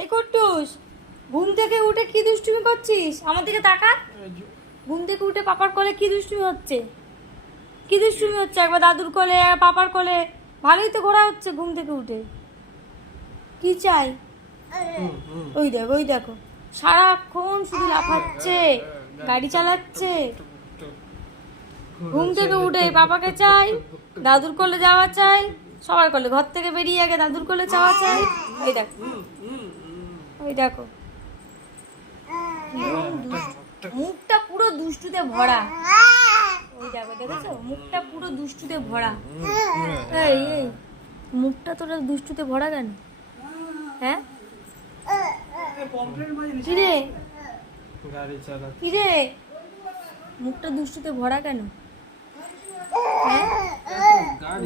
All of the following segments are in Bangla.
এই কুট্টুস, ঘুম থেকে উঠে কি দুষ্টুমি করছিস? আমার দিকে তাকা। ঘুম থেকে উঠে পাপার কোলে কি দুষ্টুমি হচ্ছে? কি দুষ্টুমি হচ্ছে? একবার দাদুর কোলে পাপার কোলে। ভালোই তো ঘোরা হচ্ছে ঘুম থেকে উঠে। কি চাই? ওই দেখো ওই দেখো। সারাক্ষণ শুধু লাফাচ্ছে, গাড়ি চালাচ্ছে। ঘুম থেকে উঠে পাপাকে চাই, দাদুর কোলে যাওয়া চাই। সবার করলে ঘর থেকে বেরিয়ে আগে দাদুর কোলে চাওয়া চাই। এই দেখো। ওই দেখো। মুখটা পুরো দুষ্টুতে ভরা। ওই দেখো দেখেছ? মুখটা পুরো দুষ্টুতে ভরা। এই এই। মুখটা তোরা দুষ্টুতে ভরা কেন? হ্যাঁ? কিরে? কিরে? মুখটা দুষ্টুতে ভরা কেন?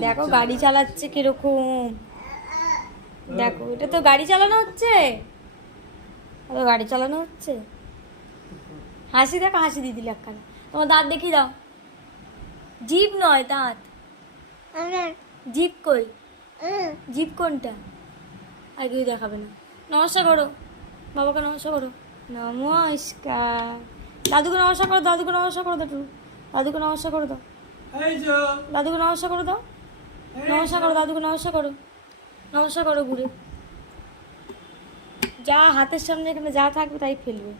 দেখো গাড়ি চালাচ্ছে কীরকম? দেখো এটা তো গাড়ি চালানো হচ্ছে? এটা গাড়ি চালানো হচ্ছে? হাসি দেখো হাসি দিদি একখানা তোমার দাঁত দেখিয়ে দাও। জিভ নয় দাঁত। জিভ কই? জিভ কোনটা? আর কেউ দেখাবে না। নমস্কার করো। বাবাকে নমস্কার করো। নমস্কার। দাদুকে নমস্কার করো দাদুকে নমস্কার করো দাদু। দাদুকে নমস্কার করে দাও। এই যে। দাদুকে নমস্কার করে দাও। নমস্কার করো দাদুকে, নমস্কার করো। নমস্কার করো ঘুরে যা হাতের সামনে এখানে যা থাকবে তাই ফেলবে।